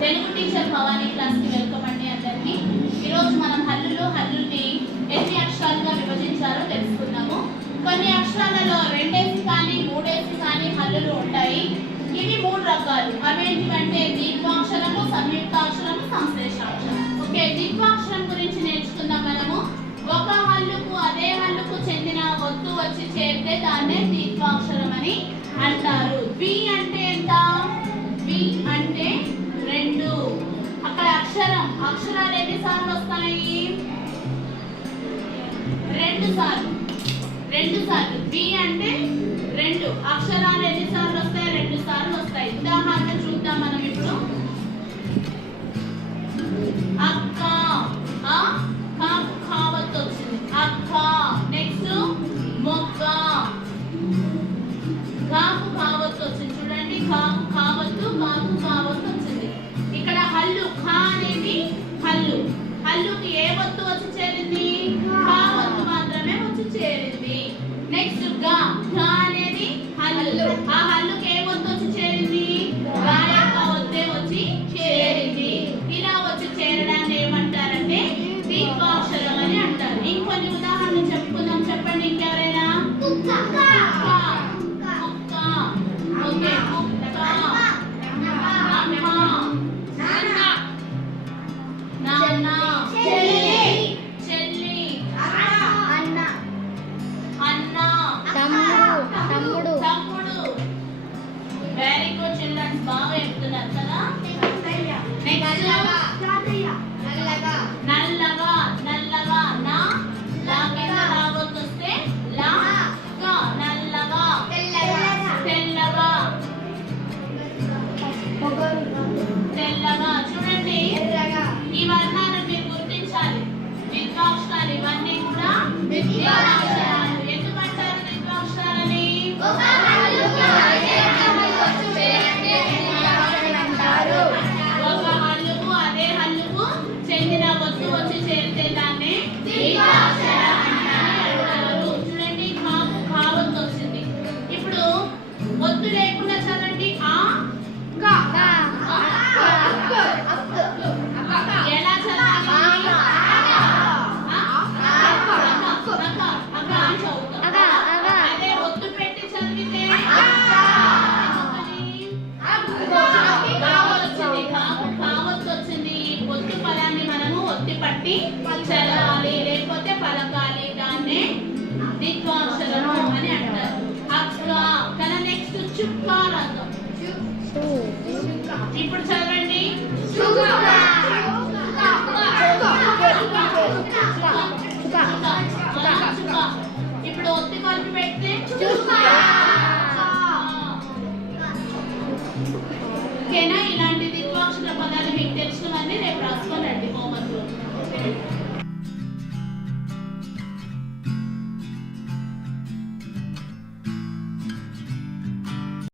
Telugu teacher Bhavani క్లాస్కి welcome అండి అందరికి. ఈరోజు మనం హల్లులు హల్లుల్ని ఎన్ని అక్షరాలుగా విభజించారో తెలుసుకుందాము. కొన్ని అక్షరాలలో రెండేసి కానీ మూడేసి కానీ హల్లులు ఉంటాయి. ఇవి మూడు రకాలు. అవేంటివంటే దీర్ఘాక్షరము సంయుక్తాక్షరము సంశ్లేషాక్షరం ఓకే దీర్ఘాక్షరం గురించి నేర్చుకుందాం మనము. ఒక హల్లుకు అదే హల్లుకు చెందిన ఒత్తు వచ్చి చేరితే దాన్నే దీర్ఘాక్షరం అక్షరాలు ఎన్నిసార్లు వస్తాయి? రెండు సార్లు. రెండు సార్లు. బి అంటే రెండు. అక్షరాలు ఎన్నిసార్లు వస్తాయి? రెండు సార్లు వస్తాయి. ఉదాహరణ చూద్దాం మనం ఇప్పుడు. హల్లుకి ఏ వత్తు వచ్చి చేరింది? ఖా వత్తు మాత్రమే వచ్చి చేరింది. నెక్స్ట్గా గా అనేది హల్లు. ఆ హల్లుకి Yeah. పట్టి చదవాలి లేకపోతే పలకాలి దాన్నే దిగ్వాక్షరము అని అంటారు. అక్క కదా నెక్స్ట్ చుక్క ఇప్పుడు చదవండి. ఇప్పుడు ఒత్తి కలిపి పెడితే ఓకేనా? ఇలాంటి ద్విత్వాక్షర పదాలు మీకు తెలిసినవన్నీ రేపు రాసుకోండి